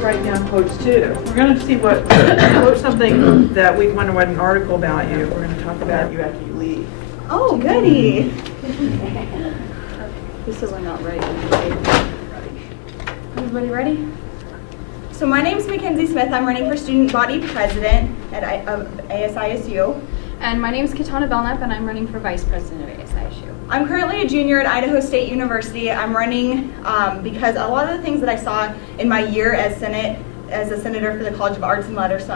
write down quotes too. We're going to see what, quote something that we want to write an article about you. We're going to talk about you after you leave. Oh, goody. Just so we're not ready. Everybody ready? So my name is Mackenzie Smith. I'm running for student body president of ASISU. And my name is Katana Belknap, and I'm running for vice president of ASISU. I'm currently a junior at Idaho State University. I'm running because a lot of the things that I saw in my year as a senator for the College of Arts and Letters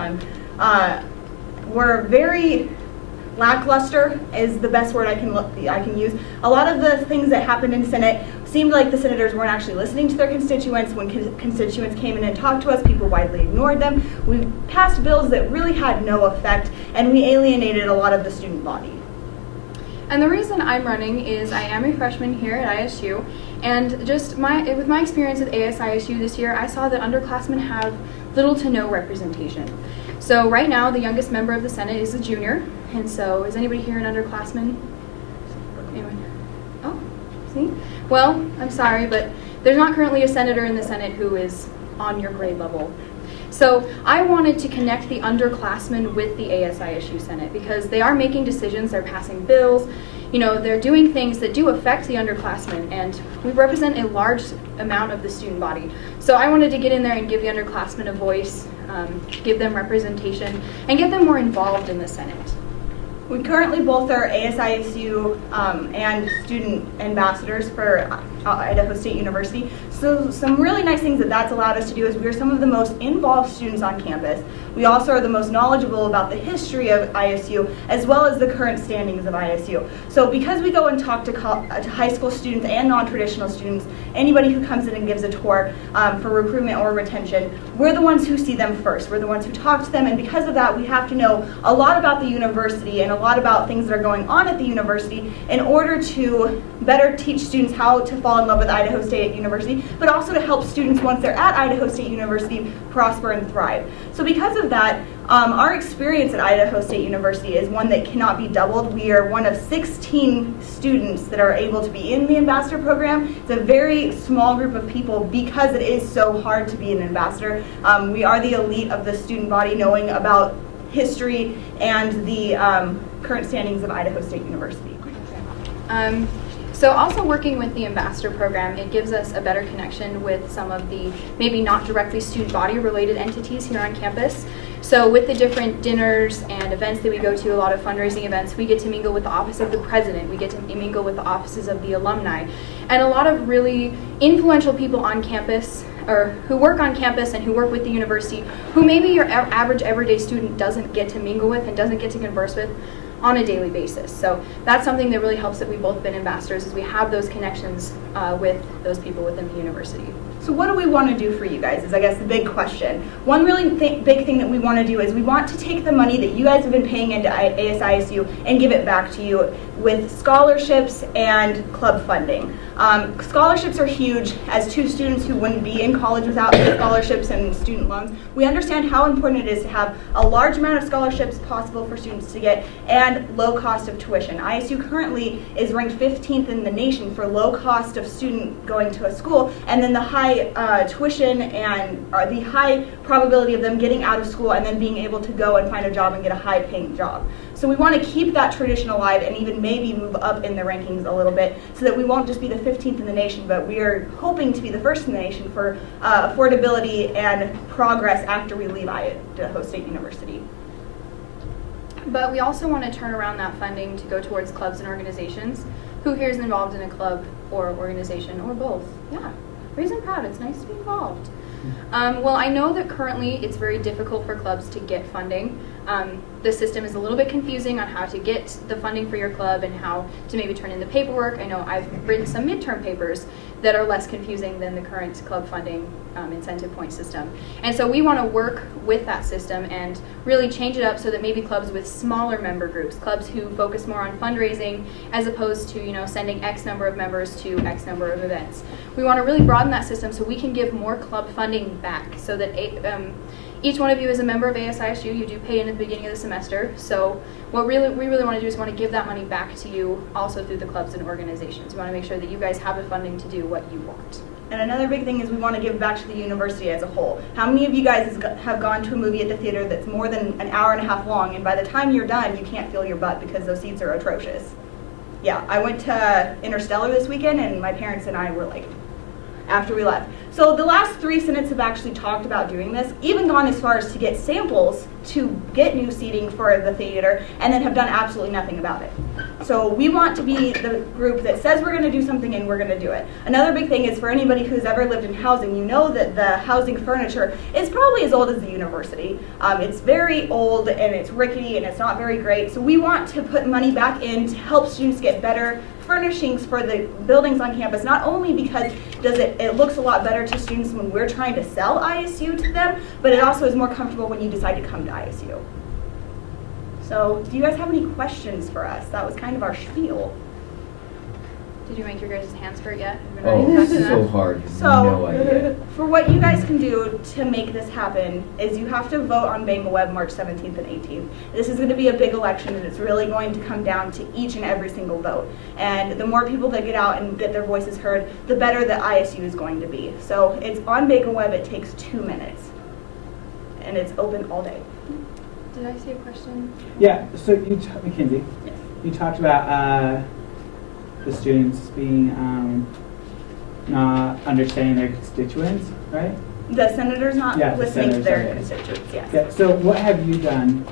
were very lackluster is the best word I can use. A lot of the things that happened in Senate seemed like the senators weren't actually listening to their constituents. When constituents came in and talked to us, people widely ignored them. We passed bills that really had no effect, and we alienated a lot of the student body. And the reason I'm running is I am a freshman here at ISU, and just with my experience with ASISU this year, I saw that underclassmen have little to no representation. So right now, the youngest member of the Senate is a junior, and so is anybody here an underclassman? Anyone? Oh, see? Well, I'm sorry, but there's not currently a senator in the Senate who is on your grade level. So I wanted to connect the underclassmen with the ASISU Senate because they are making decisions, they're passing bills, they're doing things that do affect the underclassmen, and we represent a large amount of the student body. So I wanted to get in there and give the underclassmen a voice, give them representation, and get them more involved in the Senate. We currently both are ASISU and student ambassadors for Idaho State University. So some really nice things that's allowed us to do is we are some of the most involved students on campus. We also are the most knowledgeable about the history of ISU as well as the current standings of ISU. So because we go and talk to high school students and non-traditional students, anybody who comes in and gives a tour for recruitment or retention, we're the ones who see them first. We're the ones who talk to them, and because of that, we have to know a lot about the university and a lot about things that are going on at the university in order to better teach students how to fall in love with Idaho State University, but also to help students once they're at Idaho State University prosper and thrive. So because of that, our experience at Idaho State University is one that cannot be doubled. We are one of 16 students that are able to be in the ambassador program. It's a very small group of people because it is so hard to be an ambassador. We are the elite of the student body, knowing about history and the current standings of Idaho State University. So also working with the ambassador program, it gives us a better connection with some of the maybe not directly student body related entities here on campus. So with the different dinners and events that we go to, a lot of fundraising events, we get to mingle with the office of the president, we get to mingle with the offices of the alumni, and a lot of really influential people on campus or who work on campus and who work with the university who maybe your average everyday student doesn't get to mingle with and doesn't get to converse with on a daily basis. So that's something that really helps that we've both been ambassadors, is we have those connections with those people within the university. So what do we want to do for you guys is, I guess, the big question. One really big thing that we want to do is we want to take the money that you guys have been paying into ASISU and give it back to you with scholarships and club funding. Scholarships are huge. As two students who wouldn't be in college without scholarships and student loans, we understand how important it is to have a large amount of scholarships possible for students to get and low cost of tuition. ISU currently is ranked 15th in the nation for low cost of student going to a school, and then the high tuition and the high probability of them getting out of school and then being able to go and find a job and get a high paying job. So we want to keep that tradition alive and even maybe move up in the rankings a little bit so that we won't just be the 15th in the nation, but we are hoping to be the first in the nation for affordability and progress after we leave Idaho State University. But we also want to turn around that funding to go towards clubs and organizations. Who here is involved in a club or organization or both? Yeah, raise and proud, it's nice to be involved. Well, I know that currently it's very difficult for clubs to get funding. The system is a little bit confusing on how to get the funding for your club and how to maybe turn in the paperwork. I know I've written some midterm papers that are less confusing than the current club funding incentive point system. And so we want to work with that system and really change it up so that maybe clubs with smaller member groups, clubs who focus more on fundraising as opposed to sending X number of members to X number of events. We want to really broaden that system so we can give more club funding back so that each one of you is a member of ASISU. You do pay in at the beginning of the semester. semester. So what we really want to do is want to give that money back to you also through the clubs and organizations. We want to make sure that you guys have the funding to do what you want. And another big thing is we want to give back to the university as a whole. How many of you guys have gone to a movie at the theater that's more than an hour and a half long, and by the time you're done, you can't feel your butt because those seats are atrocious? Yeah, I went to Interstellar this weekend, and my parents and I were like, after we left. So the last 3 senates have actually talked about doing this, even gone as far as to get samples to get new seating for the theater, and then have done absolutely nothing about it. So we want to be the group that says we're going to do something and we're going to do it. Another big thing is for anybody who's ever lived in housing, you know that the housing furniture is probably as old as the university. It's very old and it's rickety and it's not very great. So we want to put money back in to help students get better furnishings for the buildings on campus, not only because it looks a lot better to students when we're trying to sell ISU to them, but it also is more comfortable when you decide to come to ISU. So do you guys have any questions for us? That was kind of our spiel. Did you make your guys' hands hurt yet? Have you been Oh, ready to talk to so them? hard. You have So, no idea. for what you guys can do to make this happen is you have to vote on Bangor Web March 17th and 18th. This is going to be a big election, and it's really going to come down to each and every single vote. And the more people that get out and get their voices heard, the better that ISU is going to be. So it's on Bangor Web. It takes 2 minutes, and it's open all day. Did I see a question? Yeah, so you, Mackenzie, Yes. you talked about the students being not understanding their constituents, right? The senators not Yeah, the listening to senators, their okay. constituents, yes. Yeah, so what have you done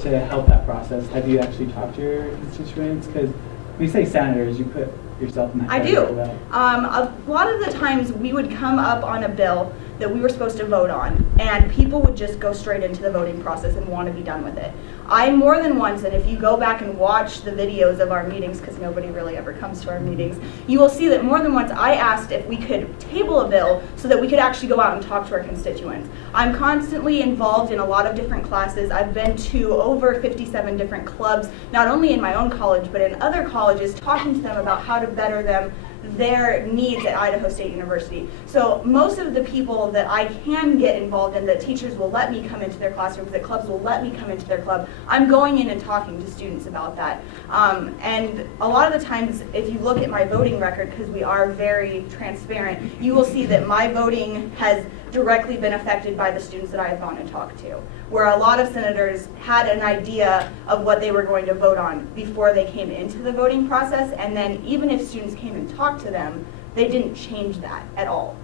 to help that process? Have you actually talked to your constituents? Because when you say senators, you put yourself in that I category do. as well. A lot of the times we would come up on a bill that we were supposed to vote on, and people would just go straight into the voting process and want to be done with it. I more than once, and if you go back and watch the videos of our meetings, because nobody really ever comes to our meetings, you will see that more than once I asked if we could table a bill so that we could actually go out and talk to our constituents. I'm constantly involved in a lot of different classes. I've been to over 57 different clubs, not only in my own college, but in other colleges, talking to them about how to better their needs at Idaho State University. So most of the people that I can get involved in, that teachers will let me come into their classrooms, that clubs will let me come into their club, I'm going in and talking to students about that. And a lot of the times, if you look at my voting record, because we are very transparent, you will see that my voting has directly been affected by the students that I have gone and talked to, where a lot of senators had an idea of what they were going to vote on before they came into the voting process, and then even if students came and talked to them, they didn't change that at all.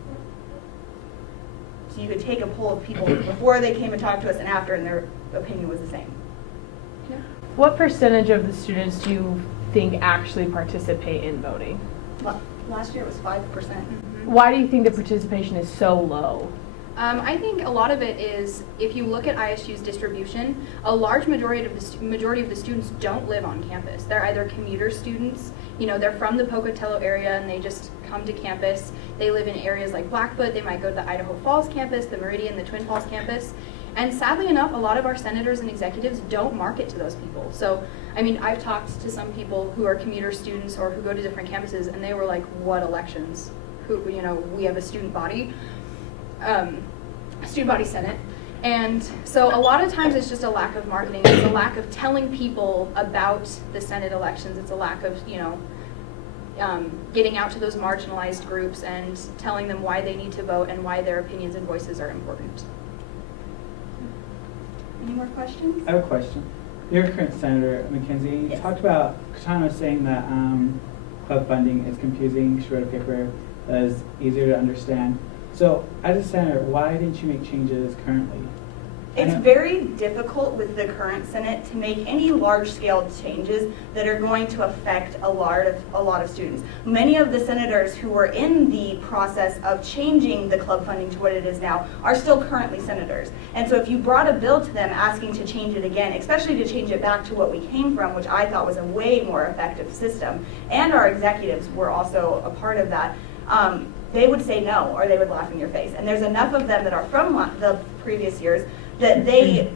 So you could take a poll of people before they came and talked to us and after, and their opinion was the same. What percentage of the students do you think actually participate in voting? Last year it was 5%. Why do you think the participation is so low? I think a lot of it is, if you look at ISU's distribution, a large majority of the students don't live on campus. They're either commuter students, they're from the Pocatello area and they just come to campus. They live in areas like Blackfoot. They might go to the Idaho Falls campus, the Meridian, the Twin Falls campus. And sadly enough, a lot of our senators and executives don't market to those people. So, I've talked to some people who are commuter students or who go to different campuses, and they were like, what elections? We have a student body senate. And so a lot of times it's just a lack of marketing. It's a lack of telling people about the Senate elections. It's a lack of, getting out to those marginalized groups and telling them why they need to vote and why their opinions and voices are important. Any more questions? I have a question. You're a current senator, Mackenzie. You Yes. talked about, Katana was saying that club funding is confusing. She wrote a paper that is easier to understand. So, as a senator, why didn't you make changes currently? It's very difficult with the current Senate to make any large-scale changes that are going to affect a lot of students. Many of the senators who were in the process of changing the club funding to what it is now are still currently senators. And so if you brought a bill to them asking to change it again, especially to change it back to what we came from, which I thought was a way more effective system, and our executives were also a part of that, they would say no, or they would laugh in your face. And there's enough of them that are from the previous years that they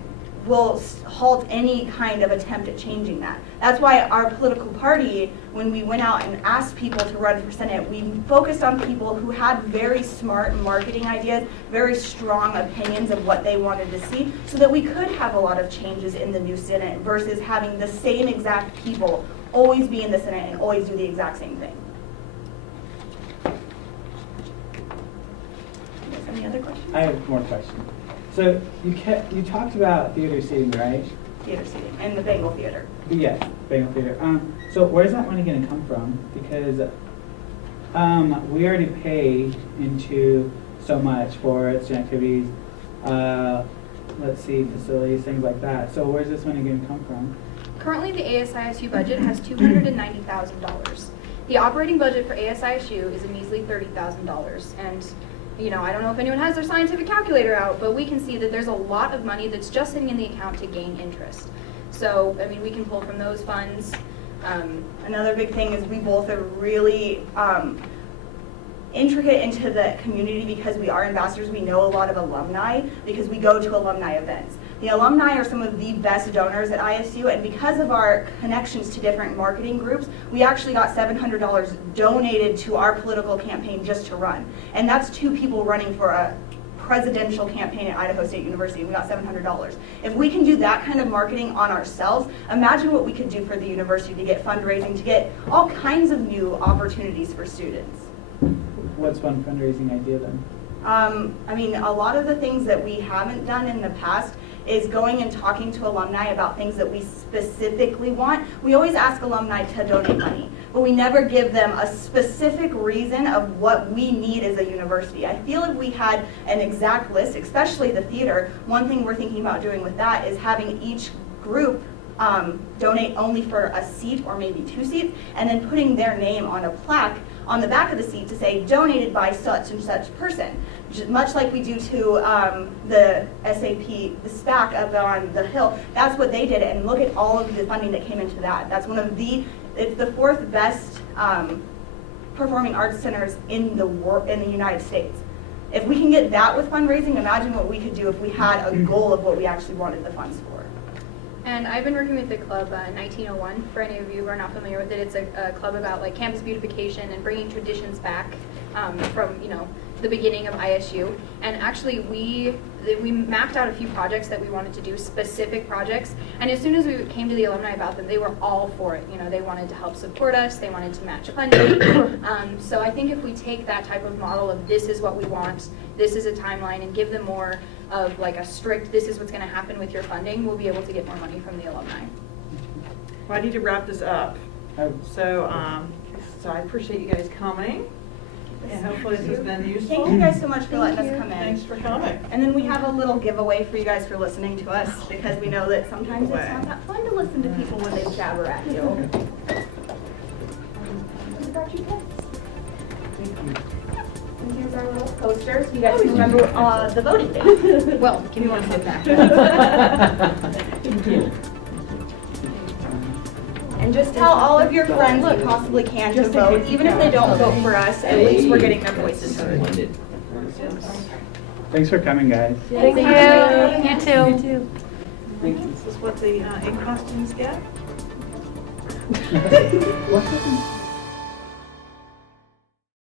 will halt any kind of attempt at changing that. That's why our political party, when we went out and asked people to run for Senate, we focused on people who had very smart marketing ideas, very strong opinions of what they wanted to see, so that we could have a lot of changes in the new Senate versus having the same exact people always be in the Senate and always do the exact same thing. Any other questions? I have more questions. So you talked about theater seating, right? Theater seating and the Bengal Theater. Yes, Bengal Theater. So where's that money going to come from? Because we already pay into so much for student activities, let's see, facilities, things like that. So where's this money going to come from? Currently, the ASISU budget has $290,000. The operating budget for ASISU is a measly $30,000. And, you know, I don't know if anyone has their scientific calculator out, but we can see that there's a lot of money that's just sitting in the account to gain interest. So, I mean, we can pull from those funds. Another big thing is we both are really intricate into the community because we are ambassadors. We know a lot of alumni because we go to alumni events. The alumni are some of the best donors at ISU, and because of our connections to different marketing groups, we actually got $700 donated to our political campaign just to run. And that's 2 people running for a presidential campaign at Idaho State University. We got $700. If we can do that kind of marketing on ourselves, imagine what we could do for the university to get fundraising, to get all kinds of new opportunities for students. What's one fundraising idea then? I mean, a lot of the things that we haven't done in the past is going and talking to alumni about things that we specifically want. We always ask alumni to donate money, but we never give them a specific reason of what we need as a university. I feel if we had an exact list, especially the theater, one thing we're thinking about doing with that is having each group donate only for a seat or maybe 2 seats, and then putting their name on a plaque on the back of the seat to say donated by such and such person, much like we do to the SAP, the SPAC up on the Hill. That's what they did, and look at all of the funding that came into that. That's one of it's the 4th best performing arts centers in the United States. If we can get that with fundraising, imagine what we could do if we had a goal of what we actually wanted the funds for. And I've been working with the club 1901. For any of you who are not familiar with it, it's a club about like campus beautification and bringing traditions back from the beginning of ISU. And actually, we mapped out a few projects that we wanted to do, specific projects. And as soon as we came to the alumni about them, they were all for it. They wanted to help support us. They wanted to match funding. So I think if we take that type of model of this is what we want, this is a timeline, and give them more of like a strict, this is what's going to happen with your funding, we'll be able to get more money from the alumni. Well, I need to wrap this up. So I appreciate you guys coming. And hopefully this has been useful. Thank you guys so much for letting us come in. Thanks for coming. And then we have a little giveaway for you guys for listening to us, because we know that sometimes it's not that fun to listen to people when they jabber at you. We brought you pins. And here's our little posters. You guys can remember the voting day. Well, give me one second. Thank you. And just tell all of your friends you possibly can to vote, even if they don't vote for us. At least we're getting their voices heard. Thanks for coming, guys. Thank you. You too. Thank you. This is what the in costumes get. What happened?